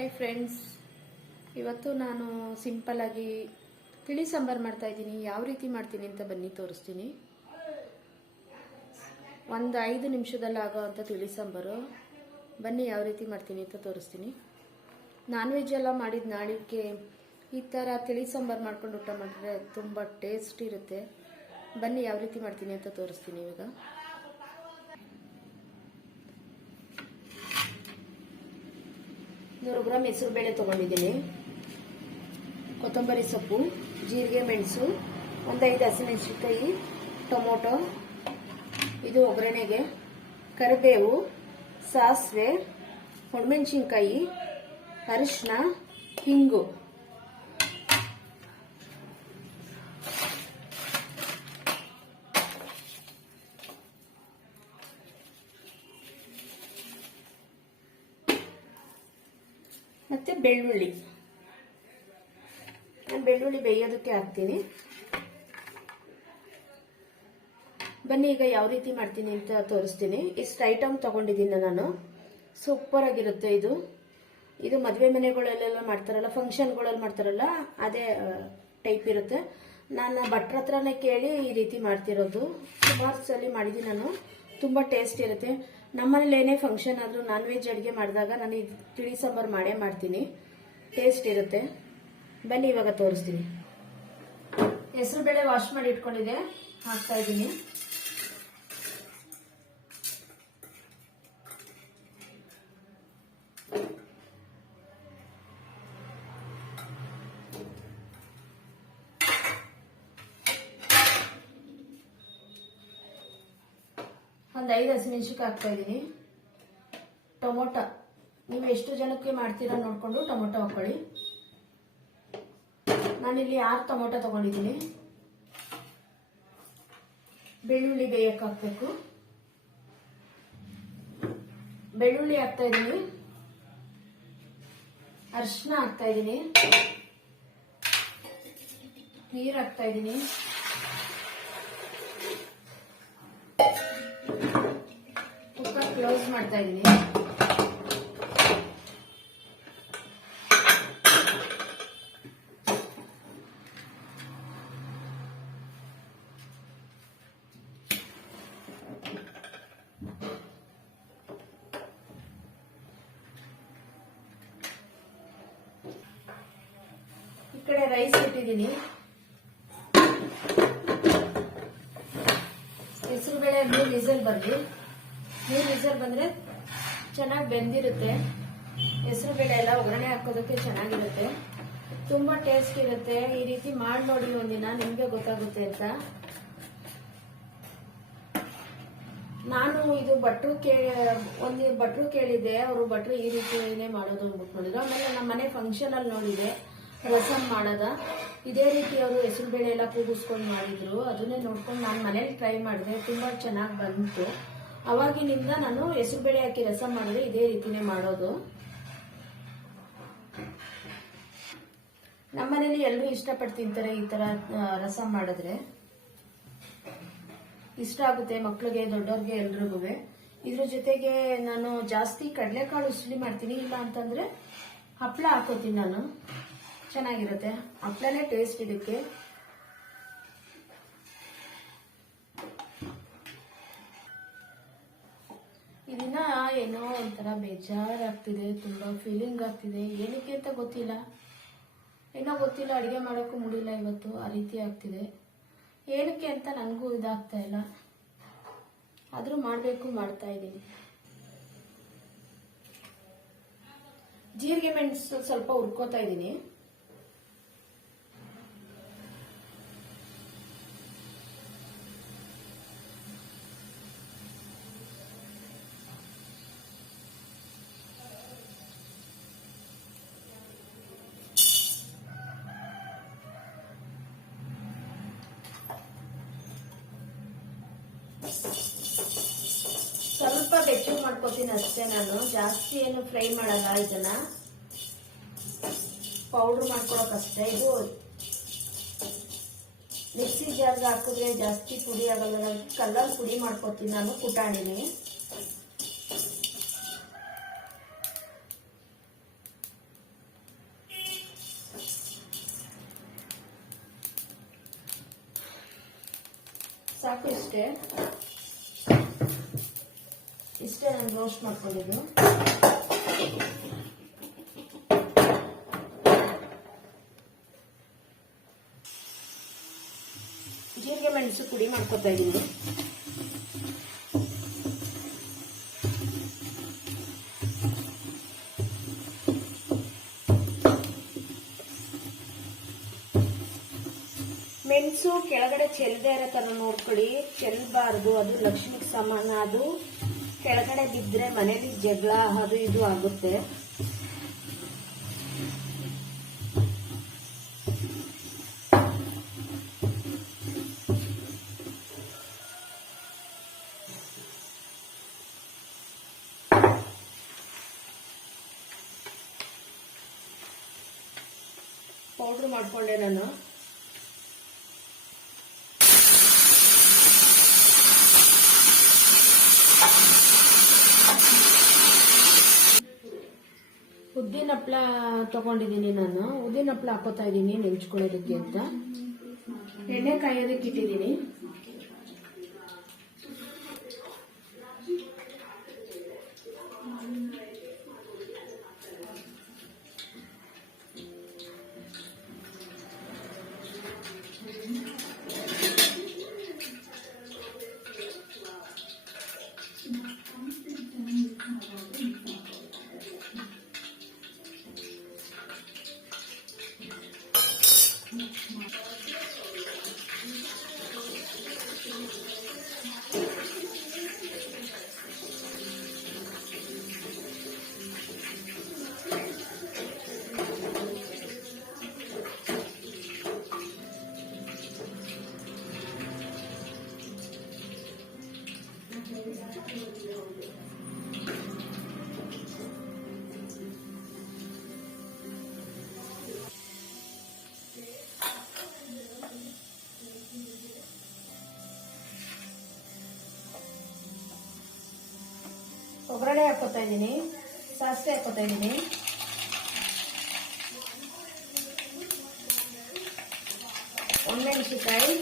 Hi friends, ಇವತ್ತು ನಾನು ಸಿಂಪಲ್ಲಾಗಿ ತಿಳಿ ಸಾಂಬಾರು ಮಾಡ್ತಾಯಿದ್ದೀನಿ. ಯಾವ ರೀತಿ ಮಾಡ್ತೀನಿ ಅಂತ ಬನ್ನಿ ತೋರಿಸ್ತೀನಿ. ಒಂದು 5 ನಿಮಿಷದಲ್ಲಿ ಆಗೋ ಅಂಥ ತಿಳಿ ಸಾಂಬಾರು. ಬನ್ನಿ ಯಾವ ರೀತಿ ಮಾಡ್ತೀನಿ ಅಂತ ತೋರಿಸ್ತೀನಿ. ನಾನ್ ವೆಜ್ ಎಲ್ಲ ಮಾಡಿದ ನಾಳಿಗೆ ಈ ಥರ ತಿಳಿ ಸಾಂಬಾರು ಮಾಡ್ಕೊಂಡು ಊಟ ಮಾಡಿದ್ರೆ ತುಂಬ ಟೇಸ್ಟ್ ಇರುತ್ತೆ. ಬನ್ನಿ ಯಾವ ರೀತಿ ಮಾಡ್ತೀನಿ ಅಂತ ತೋರಿಸ್ತೀನಿ. ಇವಾಗ 100 ಗ್ರಾಮ್ ಹೆಸರು ಬೇಳೆ ತೊಗೊಂಡಿದ್ದೀನಿ, ಕೊತ್ತಂಬರಿ ಸೊಪ್ಪು, ಜೀರಿಗೆ, ಮೆಣಸು, ಒಂದು 5 ಹಸಿಮೆಣಸಿನಕಾಯಿ, ಟೊಮೊಟೊ, ಇದು ಒಗ್ಗರಣೆಗೆ, ಕರಿಬೇವು, ಸಾಸಿವೆ, ಒಣಮೆಣಸಿನ್ಕಾಯಿ, ಅರಿಶಿನ, ಹಿಂಗು. ಮತ್ತು ಬೆಳ್ಳುಳ್ಳಿ. ನಾನು ಬೆಳ್ಳುಳ್ಳಿ ಬೇಯೋದಕ್ಕೆ ಹಾಕ್ತೀನಿ. ಬನ್ನಿ ಈಗ ಯಾವ ರೀತಿ ಮಾಡ್ತೀನಿ ಅಂತ ತೋರಿಸ್ತೀನಿ. ಇಷ್ಟು ಐಟಮ್ ತಗೊಂಡಿದ್ದೀನಿ ನಾನು. ಸೂಪರ್ ಆಗಿರುತ್ತೆ ಇದು. ಇದು ಮದುವೆ ಮನೆಗಳಲ್ಲೆಲ್ಲ ಮಾಡ್ತಾರಲ್ಲ, ಫಂಕ್ಷನ್ಗಳಲ್ಲಿ ಮಾಡ್ತಾರಲ್ಲ, ಅದೇ ಟೈಪ್ ಇರುತ್ತೆ. ನಾನು ಭಟ್ರ ಹತ್ರನೇ ಕೇಳಿ ಈ ರೀತಿ ಮಾಡ್ತಿರೋದು. ಸುಮಾರು ಸಲ ಮಾಡಿದ್ದೀನಿ ನಾನು. ತುಂಬ ಟೇಸ್ಟ್ ಇರುತ್ತೆ. ನಮ್ಮನೇಲಿ ಏನೇ ಫಂಕ್ಷನ್ ಆದರೂ ನಾನ್ ವೆಜ್ ಅಡುಗೆ ಮಾಡಿದಾಗ ನಾನು ಈ ತಿಳಿ ಸಾಂಬಾರು ಮಾಡೇ ಮಾಡ್ತೀನಿ. ಟೇಸ್ಟ್ ಇರುತ್ತೆ. ಬನ್ನಿ ಇವಾಗ ತೋರಿಸ್ತೀನಿ. ಹೆಸರು ಬೇಳೆ ವಾಶ್ ಮಾಡಿ ಇಟ್ಕೊಂಡಿದ್ದೆ, ಹಾಕ್ತಾ ಇದ್ದೀನಿ. ಒಂದು 5 ಹಸಿಮೆಣಸಿನಕಾಯಿ ಹಾಕ್ತಾ ಇದ್ದೀನಿ. ಟೊಮೊಟೊ, ನೀವು ಎಷ್ಟು ಜನಕ್ಕೆ ಮಾಡ್ತೀರಾ ನೋಡಿಕೊಂಡು ಟೊಮೊಟೊ ಹಾಕೊಳ್ಳಿ. ನಾನಿಲ್ಲಿ 6 ಟೊಮೊಟೊ ತಗೊಂಡಿದ್ದೀನಿ. ಬೆಳ್ಳುಳ್ಳಿ ಬೇಯಕ್ಕೆ ಹಾಕಬೇಕು. ಬೆಳ್ಳುಳ್ಳಿ ಹಾಕ್ತಾ ಇದ್ದೀನಿ. ಅರಿಶಿನ ಹಾಕ್ತಾ ಇದ್ದೀನಿ. ನೀರು ಹಾಕ್ತಾ ಇದ್ದೀನಿ. ಕುಕ್ಕರ್ ಕ್ಲೋಸ್ ಮಾಡ್ತಾ ಇದ್ದೀನಿ. ಈ ಕಡೆ ರೈಸ್ ಇಟ್ಟಿದ್ದೀನಿ. ಹೆಸರು ಬೇಳೆ 3 ವಿಸಲ್ ಬರಲಿ. 3 ವಿಸಲ್ ಬಂದ್ರೆ ಚೆನ್ನಾಗಿ ಬೆಂದಿರುತ್ತೆ. ಹೆಸರು ಬೇಳೆ ಎಲ್ಲ ಒಗ್ಗರಣೆ ಹಾಕೋದಕ್ಕೆ ಚೆನ್ನಾಗಿರುತ್ತೆ. ತುಂಬಾ ಟೇಸ್ಟ್ ಇರುತ್ತೆ. ಈ ರೀತಿ ಮಾಡಿ ನೋಡಿ ಒಂದಿನ, ನಿಮ್ಗೆ ಗೊತ್ತಾಗುತ್ತೆ ಅಂತ. ನಾನು ಇದು ಒಂದು ಭಟ್ರು ಕೇಳಿದ್ದೆ. ಅವರು ಭಟ್ರು ಈ ರೀತಿನೇ ಮಾಡೋದು ಅಂದ್ಬಿಟ್ಟು ನೋಡಿದ್ರು. ಆಮೇಲೆ ನಮ್ಮ ಮನೆ ಫಂಕ್ಷನ್ ಅಲ್ಲಿ ನೋಡಿದೆ ರಸಂ ಮಾಡೋದ. ಇದೇ ರೀತಿ ಅವರು ಹೆಸರು ಬೇಳೆ ಎಲ್ಲ ಕೂಗಿಸ್ಕೊಂಡು ಮಾಡಿದ್ರು. ಅದನ್ನೇ ನೋಡ್ಕೊಂಡು ನಾನು ಮನೇಲಿ ಟ್ರೈ ಮಾಡಿದೆ. ತುಂಬಾ ಚೆನ್ನಾಗಿ ಬಂತು. ಅವಾಗಿನಿಂದ ನಾನು ಹೆಸರು ಬೇಳೆ ಹಾಕಿ ರಸಂ ಮಾಡಿದ್ರೆ ಇದೇ ರೀತಿನೇ ಮಾಡೋದು. ನಮ್ಮನೇಲಿ ಎಲ್ಲರೂ ಇಷ್ಟಪಟ್ಟು ತಿಂತಾರೆ. ಈ ತರ ರಸಂ ಮಾಡಿದ್ರೆ ಇಷ್ಟ ಆಗುತ್ತೆ ಮಕ್ಳಿಗೆ, ದೊಡ್ಡವ್ರಿಗೆ, ಎಲ್ರಿಗೂ. ಇದ್ರ ಜೊತೆಗೆ ನಾನು ಜಾಸ್ತಿ ಕಡಲೆಕಾಳು ಉಸ್ಲಿ ಮಾಡ್ತೀನಿ. ಇಲ್ಲ ಅಂತಂದ್ರೆ ಹಪ್ಪಳ ಹಾಕೋತೀನಿ ನಾನು. ಚೆನ್ನಾಗಿರುತ್ತೆ. ಹಪ್ಪಳನೇ ಟೇಸ್ಟ್ ಇದಕ್ಕೆ. ಇದನ್ನ ಏನೋ ಒಂಥರ ಬೇಜಾರಾಗ್ತಿದೆ, ತುಂಬಾ ಫೀಲಿಂಗ್ ಆಗ್ತಿದೆ. ಏನಕ್ಕೆ ಅಂತ ಗೊತ್ತಿಲ್ಲ, ಏನೋ ಗೊತ್ತಿಲ್ಲ. ಅಡುಗೆ ಮಾಡೋಕ್ಕೂ ಮುಡಿಲ್ಲ ಇವತ್ತು. ಆ ರೀತಿ ಆಗ್ತಿದೆ. ಏನಕ್ಕೆ ಅಂತ ನನಗೂ ಇದಾಗ್ತಾ ಇಲ್ಲ. ಆದ್ರೂ ಮಾಡಬೇಕು, ಮಾಡ್ತಾ ಇದ್ದೀನಿ. ಜೀರಿಗೆ ಮೆಣಸು ಸ್ವಲ್ಪ ಹುರ್ಕೋತಾ ಇದ್ದೀನಿ. ಸ್ವಲ್ಪ ಬೆಚ್ಚಗೆ ಮಾಡ್ಕೋತೀನಿ ಅಷ್ಟೇ. ನಾನು ಜಾಸ್ತಿ ಏನು ಫ್ರೈ ಮಾಡಲ್ಲ. ಇದನ್ನ ಪೌಡರ್ ಮಾಡ್ಕೊಳಕಷ್ಟೇ. ಇದು ಮಿಕ್ಸಿ ಜಾರ್ಗೆ ಹಾಕಿದ್ರೆ ಜಾಸ್ತಿ ಪುಡಿ ಆಗಲ್ಲ. ಕಲ್ಲಲ್ಲಿ ಪುಡಿ ಮಾಡ್ಕೊತೀನಿ ನಾನು, ಕುಟಾಣಿನಿ. ಸಾಕು ಇಷ್ಟೇ ನಾನು ರೋಸ್ಟ್ ಮಾಡ್ಕೊಂಡಿದ್ದು. ಜೀರಿಗೆ ಮೆಣಸು ಪುಡಿ ಮಾಡ್ಕೊತಾ ಇದ್ದೀನಿ. ಮೆಣಸು ಕೆಳಗಡೆ ಚೆಲ್ಲದೆ ಇರೋ ತರ ನೋಡ್ಕೊಳ್ಳಿ, ಚೆಲ್ಲಬಾರ್ದು, ಅದು ಲಕ್ಷ್ಮಿಗೆ ಸಮಾನ. ಅದು ಕೆಳಗಡೆ ಬಿದ್ದರೆ ಮನೇಲಿ ಜಗಳ ಅದು ಇದು ಆಗುತ್ತೆ. ಪೌಡ್ರ್ ಮಾಡ್ಕೊಂಡೆ ನಾನು. ಉದ್ದಿನ ಹಪ್ಪಳ ತಗೊಂಡಿದ್ದೀನಿ ನಾನು. ಉದ್ದಿನ ಹಪ್ಪಳ ಹಾಕೋತಾ ಇದ್ದೀನಿ ನೆಂಚ್ಕೊಳ್ಳೋದಕ್ಕೆ ಅಂತ. ಎಣ್ಣೆ ಕಾಯೋದಕ್ಕೆ ಇಟ್ಟಿದ್ದೀನಿ. ಒಗ್ಗರಣೆ ಹಾಕೋತಾ ಇದ್ದೀನಿ. ಸಾಸಿವೆ ಹಾಕೋತಾ ಇದ್ದೀನಿ. ಒಣಮೆಣಸಿನಕಾಯಿ,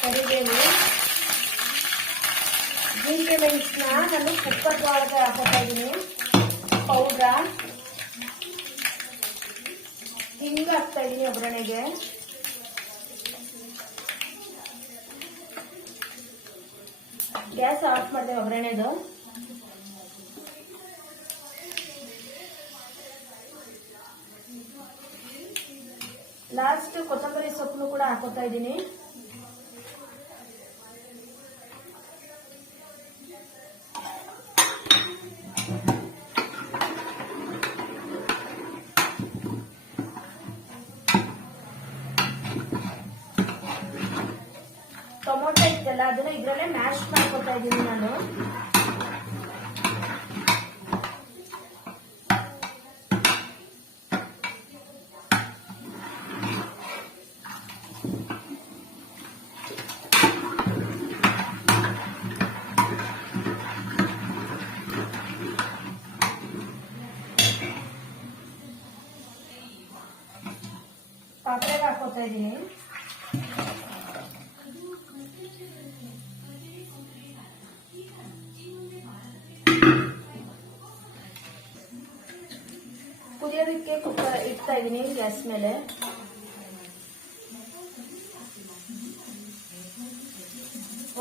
ಕರಿಬೇವು, ಜೀರಿಗೆ ಮೆಣಸನ್ನ ನಾನು ಕುಕ್ಕರ್ ಒಳಗೆ ಹಾಕೋತಾ ಇದ್ದೀನಿ. ಪೌಡ್ರ, ಹಿಂಗ ಹಾಕ್ತಾ ಇದ್ದೀನಿ ಒಗ್ಗರಣೆಗೆ. ಗ್ಯಾಸ್ ಆಫ್ ಮಾಡಿದೆ ಒಗ್ಗರಣೆದು. ಲಾಸ್ಟ್ ಕೊತ್ತಂಬರಿ ಸೊಪ್ಪನ್ನು ಕೂಡ ಹಾಕೋತಾ ಇದ್ದೀನಿ. ಟೊಮೊಟೊ ಇತ್ತಲ್ಲ ಅದನ್ನ ಇದ್ರಲ್ಲೇ ಮ್ಯಾಶ್ ಮಾಡ್ಕೊತಾ ಇದ್ದೀನಿ ನಾನು. ಪಾತ್ರೆಗೆ ಹಾಕೋತಾ ಇದ್ದೀನಿ. ಕುದಿಯೋದಕ್ಕೆ ಕುಕ್ಕರ್ ಇಡ್ತಾ ಇದ್ದೀನಿ ಗ್ಯಾಸ್ ಮೇಲೆ.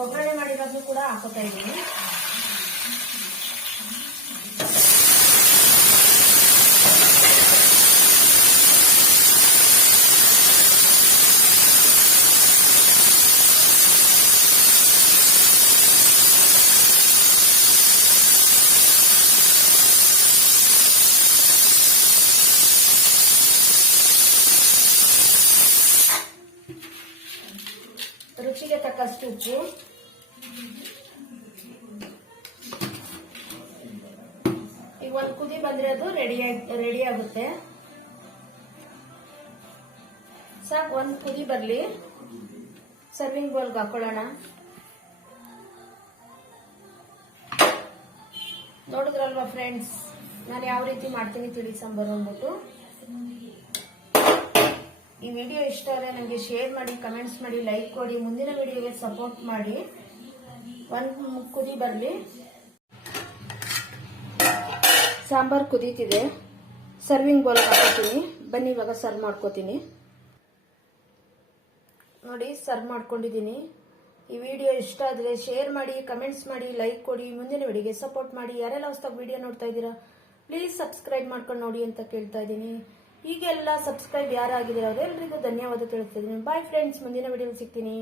ಒಗ್ಗರಣೆ ಮಾಡಿರೋದು ಕೂಡ ಹಾಕೋತಾ ಇದ್ದೀನಿ. ರುಚಿಗೆ ತಕ್ಕಷ್ಟು ಉಪ್ಪು. ಈಗ ಒಂದು ಕುದಿ ಬಂದ್ರೆ ಅದು ರೆಡಿ ಆಗುತ್ತೆ. ಸಾಕು, ಒಂದು ಕುದಿ ಬರ್ಲಿ. ಸರ್ವಿಂಗ್ ಬೌಲ್ಗೆ ಹಾಕೊಳ್ಳೋಣ. ನೋಡಿದ್ರಲ್ವಾ ಫ್ರೆಂಡ್ಸ್, ನಾನು ಯಾವ ರೀತಿ ಮಾಡ್ತೀನಿ ತಿಳಿ ಸಾಂಬಾರು ಅಂದ್ಬಿಟ್ಟು. ಈ ವಿಡಿಯೋ ಇಷ್ಟ ಆದರೆ ನನಗೆ ಶೇರ್ ಮಾಡಿ, ಕಮೆಂಟ್ಸ್ ಮಾಡಿ, ಲೈಕ್ ಕೊಡಿ. ಮುಂದಿನ ವಿಡಿಯೋಗೆ ಸಪೋರ್ಟ್ ಮಾಡಿ. ಒಂದು ಕುದಿ ಬರಲಿ. ಸಾಂಬಾರ್ ಕುದೀತಿದೆ. ಸರ್ವಿಂಗ್ ಬೌಲ್ ಹಾಕೋತೀನಿ. ಬನ್ನಿ ಇವಾಗ ಸರ್ವ್ ಮಾಡ್ಕೋತೀನಿ. ನೋಡಿ, ಸರ್ವ್ ಮಾಡ್ಕೊಂಡಿದ್ದೀನಿ. ಈ ವಿಡಿಯೋ ಇಷ್ಟ ಆದರೆ ಶೇರ್ ಮಾಡಿ, ಕಮೆಂಟ್ಸ್ ಮಾಡಿ, ಲೈಕ್ ಕೊಡಿ. ಮುಂದಿನ ವಿಡಿಯೋಗೆ ಸಪೋರ್ಟ್ ಮಾಡಿ. ಯಾರೆಲ್ಲ ಹೊಸದಾಗಿ ವಿಡಿಯೋ ನೋಡ್ತಾ ಇದ್ದೀರಾ ಪ್ಲೀಸ್ ಸಬ್ಸ್ಕ್ರೈಬ್ ಮಾಡ್ಕೊಂಡು ನೋಡಿ ಅಂತ ಕೇಳ್ತಾ ಇದ್ದೀನಿ. ಈಗೆಲ್ಲ ಸಬ್ಸ್ಕ್ರೈಬ್ ಯಾರಾಗಿದ್ದೀರಾ ಅವರೆಲ್ಲರಿಗೂ ಧನ್ಯವಾದ ತಿಳಿಸ್ತಾ ಇದ್ದೀನಿ. ಬಾಯ್ ಫ್ರೆಂಡ್ಸ್, ಮುಂದಿನ ವಿಡಿಯೋ ಸಿಗ್ತೀನಿ.